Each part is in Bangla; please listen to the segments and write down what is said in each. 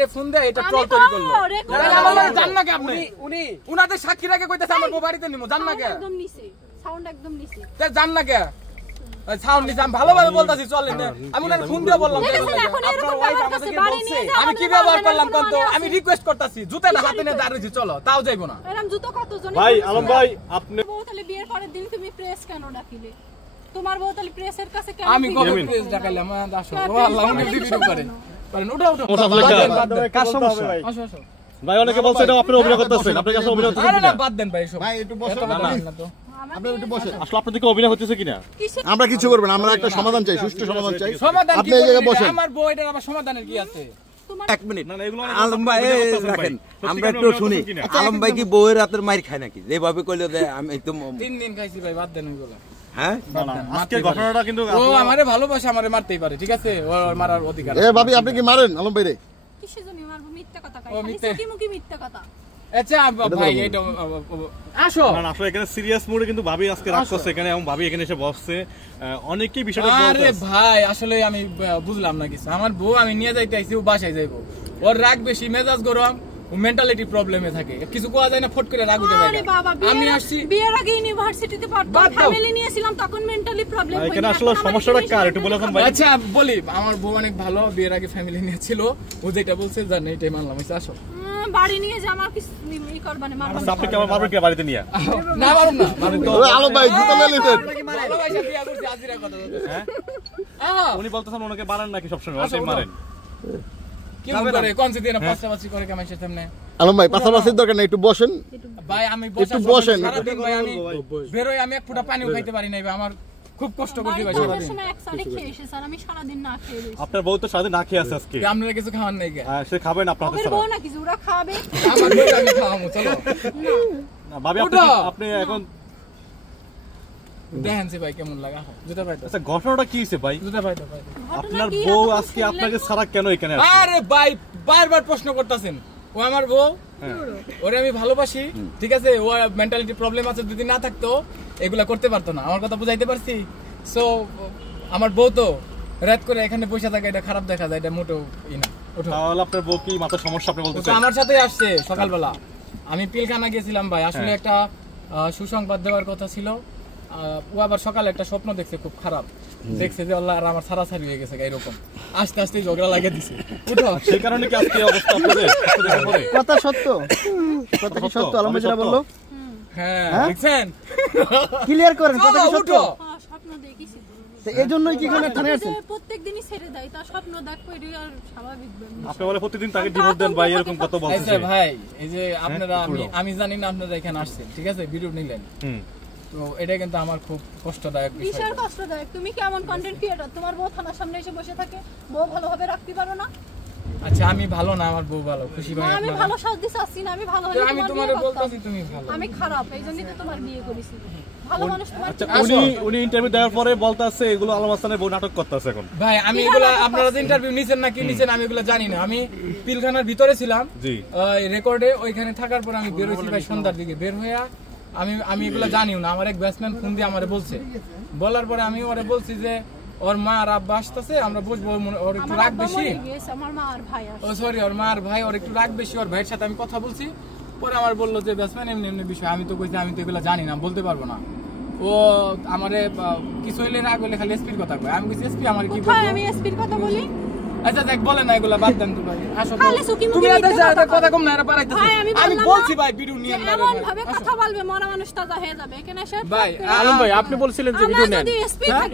বাইরে ফোন দেয় এটা ট্রল তৈরি করলো জান না কে আপনি উনি উনাদের সাক্ষী রাখে কইতাছে আমার বউ বাড়িতে নিমু জান না কে একদম নিচে সাউন্ড একদম নিচে তে জান না কে সাউন্ড নিচে আমি ভালোভাবে বলতাছি চলেন আমি উনার ফোন দিয়ে বললাম আপনার ওয়াইফ আমাকে বলছে আমি কি ব্যবহার করলাম কোন তো আমি রিকোয়েস্ট করতাছি জুতাটা হাতে নিয়ে দাঁড়িয়েছি চলো তাও যাইবো না এরকম জুতো কত জন ভাই আলম ভাই আপনি বউ তাহলে বিয়ের পরের দিন তুমি প্রেস কেন ডাকিলে তোমার বউ তাহলে প্রেসের কাছে কেন আমি কবে প্রেস ডাকাইলাম আসো ও আল্লাহ উনি ভিডিও করেন ওঠো কার সমস্যা আসো আসো ভাই অনেকে বলছে এটা আপনি অভিনয় করতেছেন আপনি কাছে অভিনয় করতেছেন না বাদ দেন ভাই সব ভাই একটু বসো না তো আপনি একটু বসেন আসলে আপনাদের কি অভিনয় হচ্ছে কিনা আমরা কিছু করব না আমরা একটা সমাধান চাই সুষ্ঠু সমাধান চাই সমাধান আপনি এই জায়গায় বসেন আমার বউ এটার আবার সমাধানের কি আছে এক মিনিট না না এগুলো আলম ভাই রাখেন আমরা একটু শুনি আলম ভাই কি বউয়ের রাতের মাইর খায় নাকি যেভাবে কইলো যে আমি তো 3 দিন খাইছি ভাই বাদ দেন ওইগুলো হ্যাঁ আজকে ঘটনাটা কিন্তু ও আমারে ভালোবাসে আমারে মারতেই পারে ঠিক আছে ওর মারার অধিকার এ ভাবি আপনি কি মারেন আলম ভাই রে কিসের জন্য মারবো মিথ্যা কথা ও কই মিথ্যা। কি মুখে মিথ্যা কথা আচ্ছা ভাই এটা আসো না আসলে এখানে সিরিয়াস মুডে কিন্তু ভাবি আজকে রাগ করছে এখানে এবং ভাবি এখানে এসে বসছে অনেকেই বিষয়টা আরে ভাই আসলে আমি বুঝলাম না কিছু আমার বউ আমি নিয়ে যাইতে আইছি ও বাসায় যাইবো ওর রাগ বেশি মেজাজ গরম ও মেন্টালিটি প্রবলেমে থাকে কিছু কোয়া যায় না ফট করে রাগ উঠে যায় আরে বাবা আমি আসছি বিয়ের আগে ইউনিভার্সিটিতে পড়তাম ফ্যামিলি নিয়েছিলাম তখন মেন্টালি প্রবলেম হইছে এখানে আসলে সমস্যাটা কার একটু বলে দেন ভাই আচ্ছা বলি আমার বউ অনেক ভালো বিয়ের আগে ফ্যামিলি নিয়ে ছিল ও যেটা বলছে জান এটাই মানলাম আসো বাড়ি নিয়ে যা আমার কিছু ই করবা না মারবা আচ্ছা আপনি কি আমার মারবেন কি বাড়িতে নিয়ে না মারুম না মারুম তো ওই আলম ভাই জুতা লয়ে নিতেন ভালোবাসা বিয়া করছি আজিরা কথা হ্যাঁ আহা উনি বলতেছেন ওনাকে মারেন নাকি সবসময় ওটাই মারেন কি করে কোন সে দিন পাঁচটা করে কামাইছে সামনে আলম ভাই পাশাপাশির দরকার নেই একটু বসেন ভাই আমি একটু বসেন। সারা দিন ভাই আমি বেরোই আমি এক ফোঁটা পানিও খাইতে পারি নাই ভাই আমার খুব কষ্ট করছি ভাই সারা বাড়িতে দিন সময় এক সাড়ে খেয়ে এসে স্যার আমি সারা দিন না খেয়ে রইছি আপনার বউ তো সারাদিন না খেয়ে আছে আজকে আপনারা কিছু খাওয়ান নাই কে সে খাবেন আপনার হাতে ওদের ছাড়া বউ নাকি জুরা খাবে আমার বউ আমি খাওয়াবো চলো না ভাবি আপনি এখন দেখেন সে ভাই কেমন লাগা জুতা পাইতো আচ্ছা ঘটনাটা কি হইছে ভাই জুতা পাইতো আপনার বউ আজকে আপনাকে ছাড়া কেন এখানে আসছে আরে ভাই বারবার প্রশ্ন করতেছেন ও আমার বউ ওরে আমি ভালোবাসি ঠিক আছে ও মেন্টালিটি প্রবলেম আছে যদি না থাকতো এগুলা করতে পারতো না আমার কথা বুঝাইতে পারছি সো আমার বউ তো রাত করে এখানে বসে থাকে এটা খারাপ দেখা যায় এটা মোটেও ই না ওঠো তাহলে আপনার বউ কি মাথা সমস্যা আপনি ও তো বলতেছেন আমার সাথে আসছে সকালবেলা আমি পিলখানা গেছিলাম ভাই আসলে একটা সুসংবাদ দেওয়ার কথা ছিল ও আবার সকালে একটা স্বপ্ন দেখছে খুব খারাপ দেখছে যে আল্লাহ আর আমার ছাড়াছাড়ি হয়ে গেছে এরকম আস্তে আস্তে ঝগড়া লাগিয়ে দিছে উঠো সেই কারণে কি আজকে এই অবস্থা আপনাদের কথা সত্য কথা কি সত্য আলম ভাই যেটা বললো হ্যাঁ দেখছেন ক্লিয়ার করেন কথা কি সত্য উঠো স্বপ্ন দেখিছি তো এজন্যই কি এখানে থানায় আছেন প্রত্যেকদিনই ছেড়ে দেয় তার স্বপ্ন দেখো এটা আর স্বাভাবিক ব্যাপার আপনি বলে প্রতিদিন তাকে ডিভোর্স দেন ভাই এরকম কত আচ্ছা বলতেছে ভাই এই যে আপনারা আমি জানি না আপনারা এখানে আসছেন ঠিক আছে ভিডিও নিলেন তো এটা কিন্তু আমার খুব কষ্টদায়ক বিষয় বিশাল কষ্টদায়ক তুমি কেমন কন্টেন্ট ক্রিয়েটর তোমার বউ থানার সামনে এসে বসে থাকে বউ ভালোভাবে রাখতে পারো না আচ্ছা আমি ভালো না আমার বউ ভালো খুশি ভাই আমি ভালো সাহায্য চাচ্ছি না আমি ভালো হলে আমি তোমার তোমারে বিয়ে করতাম। বলতাছি তুমি ভালো আমি খারাপ এইজন্যই তো তোমার বিয়ে করেছি ভালো মানুষ তোমার আচ্ছা উনি ইন্টারভিউ দেওয়ার পরে বলতাছে এগুলো আলম হাসানের বউ নাটক করতেছে এখন ভাই আমি এগুলা আপনারা যে ইন্টারভিউ নিছেন না কি নিছেন আমি এগুলা জানি না আমি পিলখানার ভিতরে ছিলাম জি ওই রেকর্ডে ওইখানে থাকার পর আমি বের হইছি ভাই সন্ধ্যার দিকে বের হইয়া আমি এগুলা জানিও না আমার এক ব্যাটসম্যান ফোন দিয়ে আমারে বলছে বলার পরে আমি ওরে বলছি যে ওর মা আর আব্বা আসতেছে আমরা বসবো ওর একটু রাগ বেশি আমার মা আর ভাই ও সরি ওর মা আর ভাই ওর একটু রাগ বেশি ওর ভাইয়ের সাথে আমি কথা বলছি পরে আমার বললো যে ব্যাটসম্যান এমনি এমনি বিষয় আমি তো কইছি আমি তো এগুলো জানি না বলতে পারবো না ও আমারে কিছু হইলে রাগ হইলে খালি এসপির কথা কয় আমি কইছি এসপি আমার কি বলবো আমি এসপির কথা বলি আচ্ছা দেখ বলে না এগুলা বাদ দেন তো ভাই আসো খালি সুকি মুকি তুমি মিথ্যা এত কথা কম না এরা পারাইতেছ ভাই, আমি বলছি ভাই ভিডিও নিয়ে না এমন ভাবে কথা বলবে মরা মানুষ তাজা হয়ে যাবে এখানে এসে ভাই আলম ভাই আপনি বলছিলেন যে ভিডিও নেন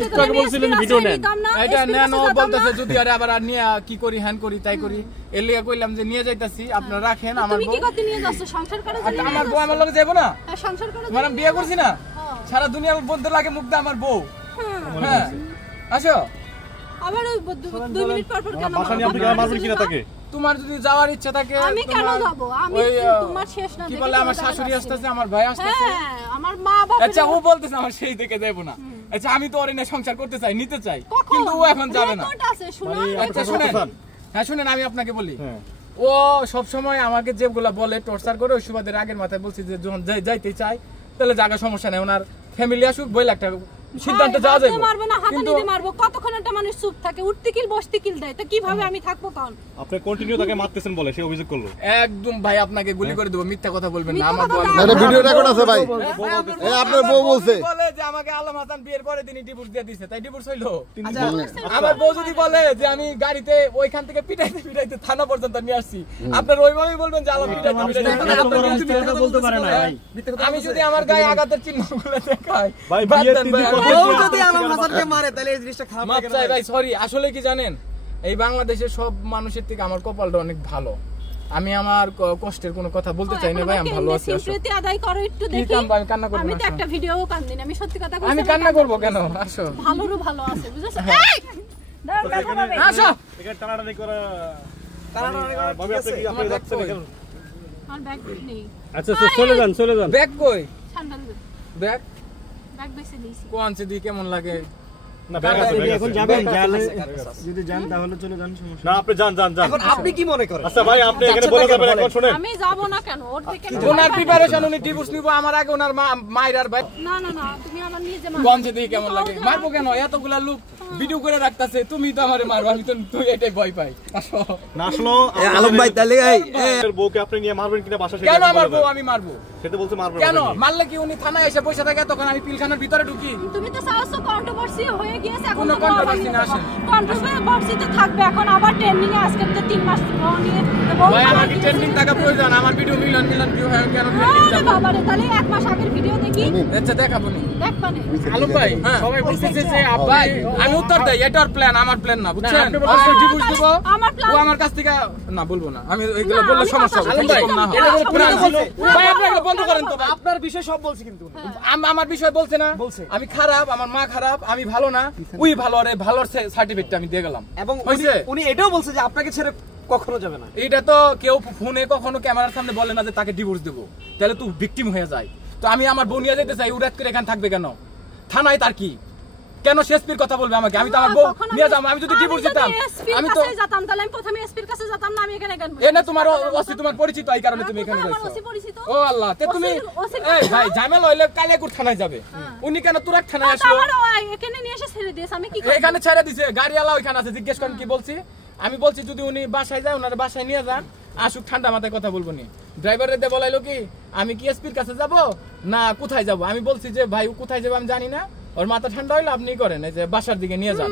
একটু আগে বলছিলেন ভিডিও নেন এটা নেন ও বলতেছে যদি আরে আবার আর নিয়ে কি করি হ্যান করি তাই করি এর লিগে কইলাম যে নিয়ে যাইতাছি আপনারা রাখেন আমার তুমি বউ কি করতে নিয়ে যাচ্ছ সংসার করে আর আমার বউ আমার লগে যাইবো না সংসার করে মানে বিয়ে করছি না সারা দুনিয়ার বন্ধু লাগে মুখ দে আমার বউ হ্যাঁ আসো আবার 2 মিনিট পর পর কেন বাসা নিয়ে আপনি মারবেন কিনা তাকে তোমার যদি যাওয়ার ইচ্ছা থাকে আমি কেন যাব আমি তোমার শেষ না কি বলে আমার শাশুড়ি আসতেছে আমার ভাই আসতেছে হ্যাঁ আমার মা বাবা আচ্ছা ও বলতেছে আমার সেই দিকে যাইবো না আচ্ছা আমি তো ওর এনে সংসার করতে চাই নিতে চাই কিন্তু ও এখন যাবে না রেকর্ড আছে শুনো আচ্ছা শুনেন হ্যাঁ শুনেন আমি আপনাকে বলি ও সব সময় আমাকে যেগুলা বলে টর্চার করে ওই সুবাদের আগের মাথায় বলছি যে যখন যাইতে চাই তাহলে জায়গা সমস্যা নেই ওনার ফ্যামিলি আসুক বই একটা সিদ্ধান্তে যাওয়া যাবে মারবে না হাতানি দিয়ে মারবো কতক্ষণ একটা মানুষ চুপ থাকে উঠতে কিল বসতে কিল দেয় তো কিভাবে আমি থাকবো কোন আপনি কন্টিনিউ তাকে মারতেছেন বলে সে অভিযোগ করলো একদম ভাই আপনাকে গুলি করে দেব মিথ্যা কথা বলবেন না আমার বউ এটা ভিডিও রেকর্ড আছে ভাই এই আপনার বউ বলছে বলে যে আমাকে আলম হাসান বিয়ের পরে দিনই ডিভোর্স দিয়ে দিয়েছে তাই ডিভোর্স হইলো আমার বউ যদি বলে যে আমি গাড়িতে ওইখান থেকে পিটাইতে পিটাইতে থানা পর্যন্ত নিয়ে আসছি আপনার ওইভাবেই বলবেন যে আলম পিটাইতে পিটাইতে বলতে পারে না ভাই আমি যদি আমার গায়ে আঘাতের চিহ্নগুলো দেখাই ভাই বিয়ের 3 দিন পর যদি আলম হাসানকে মারে তাহলে এই জিনিসটা খারাপ লাগে না ভাই সরি আসলে কি জানেন এই বাংলাদেশের সব মানুষের থেকে আমার কপালটা অনেক ভালো আমি আমার কষ্টের কোনো কথা বলতে চাই না ভাই আমি ভালো আছি সিম্পথি আদায় করো একটু দেখি আমি কান্না করব আমি তো না একটা ভিডিও কান্দিনি আমি সত্যি কথা কইছি আমি কান্না করব কেন আসো ভালোরও ভালো আছে বুঝছো এই দাঁড়াও কথা বলবে আসো এখানে টানাটানি করা টানাটানি করা ভাবি আপনি কি আপনি যাচ্ছেন কেন আর ব্যাগ নেই আচ্ছা চলে যান ব্যাগ কই ঠান্ডা ব্যাগ ব্যাগ বেশি দিয়েছি কোন সে দি কেমন লাগে না ব্যাগ আছে এখন যাবেন গেলে যদি যান তাহলে চলে যান সমস্যা না আপনি যান এখন আপনি কি মনে করেন আচ্ছা ভাই আপনি এখানে বলে যাবেন এখন শুনেন আমি যাব না কেন ওর দিকে ওনার প্রিপারেশন উনি ডিভোর্স নিব আমার আগে ওনার মায়ের ভাই না না না তুমি আমার নিজে কোন সে দি কেমন লাগে মারবো কেন এতগুলা লোক ভিডিও করে রাখতাছে তুমি তো আমারে মারবা আমি তো তুই এটাই ভয় পাই আসো না আসলো আলম ভাই তাহলে এই আপনার বউকে আপনি নিয়ে মারবেন কিনা বাসা কেন আমার বউ আমি মারবো সেটা বলতে মারবেন কেন মারলে কি উনি থানায় এসে বসে থাকে তখন আমি পিলখানার ভিতরে ঢুকি তুমি তো সাহস কন্ট্রোভার্সি হয়ে গিয়েছে এখন কোনো controversy না আসেন। কন্ট্রোভার্সিতে থাকবে এখন আবার ট্রেন্ডিং এ আজকে তো 3 মাস নিয়ে ভাই আমার কি ট্রেন্ডিং টাকা প্রয়োজন আমার ভিডিও মিলিয়ন ভিউ হয় কেন ট্রেন্ডিং আরে যাবে বাবা রে তাহলে 1 মাস আগের ভিডিও দেখি আচ্ছা দেখাবো নি দেখবানে আলম ভাই সবাই বলতেছে যে ভাই আমি উত্তর দেই এটার প্ল্যান আমার প্ল্যান না বুঝছেন আমি ডিভোর্স দেব আমার plan- ও আমার কাছ থেকে না বলবো না আমি এগুলো বললে আমি সমস্যা হবে কথা আলম ভাই বলছি না। এটা কোনো আমি প্ল্যান কথা ছিল বলছি। ভাই আপনি এগুলো বন্ধ করেন তো ভাই আপনার বিষয় সব বলছি কিন্তু আমার বিষয় বলছে না আমি খারাপ আমার মা খারাপ আমি ভালো না উই ভালো আরে ভালোর সার্টিফিকেটটা আমি দিয়ে গেলাম এবং হইছে? উনি এটাও বলছে যে আপনাকে ছেড়ে কখনো যাবে না এটা তো কেউ ফোনে কখনো ক্যামেরার সামনে বলে না যে তাকে ডিভোর্স দেবো তাহলে তুই ভিকটিম হয়ে যায় তো আমি আমার বোন নিয়ে যেতে চাই উড়াত করে এখানে থাকবে কেন থানায় তার কি কেন শেষপির কথা বলবে আমাকে আমি তো আমার বউ নিয়ে যাবো আমি যদি ডিভোর্স দিতাম আমি তো যেতাম তাহলে আমি প্রথমে এসপির কাছে যেতাম না আমি এখানে কেন এ না তোমার ওসি তোমার পরিচিত এই কারণে তুমি এখানে আমার যাচ্ছো ওসি পরিচিত ও আল্লাহ তে তুমি ওসির এই ভাই ঝামেলা হইলে কালিয়াকুর থানায় যাবে উনি কেন তুরাক থানায় আসলো আমার এখানে নিয়ে এসে ছেড়ে দিয়েছে আমি কি করব এখানে ছেড়ে দিছে গাড়িওয়ালা ওইখানে আছে জিজ্ঞেস করেন কি বলছি আমি বলছি যদি উনি বাসায় যায় ওনার বাসায় নিয়ে যান আসুক ঠান্ডা মাথায় কথা বলবো নি ড্রাইভারের দিয়ে বলাইলো কি আমি কি এসপির কাছে যাব না কোথায় যাব আমি বলছি যে ভাই ও কোথায় যাবে আমি জানি না ওর মাথা ঠান্ডা হইলো আপনি করেন এই যে বাসার দিকে নিয়ে যান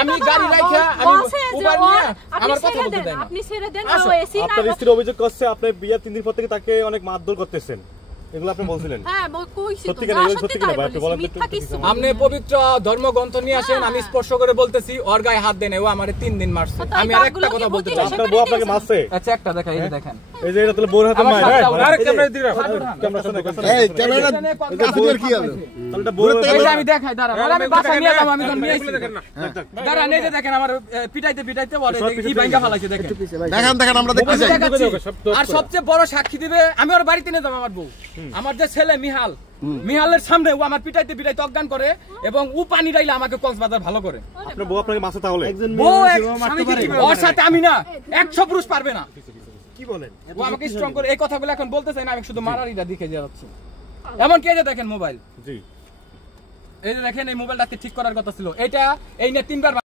আমি গাড়ি রাখা আমি উবার নিয়ে আমার কথা বলতে দেয় না আপনি ছেড়ে দেন আসো, ও এসি না আপনার স্ত্রী অভিযোগ করছে আপনি বিয়ের 3 দিন পর থেকে তাকে অনেক মারধর করতেছেন এগুলো আপনি বলছিলেন হ্যাঁ কইছি তো সত্যি কেন এগুলো সত্যি কেন ভাই আপনি বলেন তো মিথ্যা কিছু না। আপনি পবিত্র ধর্মগ্রন্থ নিয়ে আসেন আমি স্পর্শ করে বলতেছি ওর গায়ে হাত দেন ও আমারে 3 দিন মারছে তো আমি এই আর একটা দাগগুলো কথা কি বলতে বুঝি চাই না? আপনার বউ আপনাকে মারছে আচ্ছা একটা দেখা এই যে দেখেন এই যে এটা তাহলে বউর হাতে আমার মার সাথে হ্যাঁ দাও, আরেক ক্যামেরা দিয়ে রাখো ক্যামেরা সামনে এই ক্যামেরা কাছে কি হবে তাহলে এটা বউর এই যে আমি দেখাই দাঁড়া আমি বাসায় নিয়ে যাবো আমি তো নিয়ে আসছি দাঁড়া এই যে দেখেন আমার পিটাইতে পিটাইতে বলে কি ভাঙা ফেলাইছে দেখেন দেখেন আমরা দেখতে চাই দেখাচ্ছি। আর সবচেয়ে বড় সাক্ষী দিবে আমি ওর বাড়িতে নিয়ে যাবো আমার বউ আমার যে ছেলে মিহালের সামনে ও আমার পিটাইতে পিটাইতে অজ্ঞান করে এবং ও পানি ডাইলে আমাকে কক্সবাজার ভালো করে আপনার বউ আপনাকে মারছে তাহলে বউ ওর সাথে আমি না 100 পুরুষ পারবে না কি বলেন ও আমাকে স্ট্রং করে এই কথাগুলো এখন বলতে চাই না আমি শুধু মারারিটা দেখে যাচ্ছি এমন কি এই যে দেখেন মোবাইল জি এই যে দেখেন এই মোবাইলটাকে ঠিক করার কথা ছিল এটা এই নিয়ে 3 বার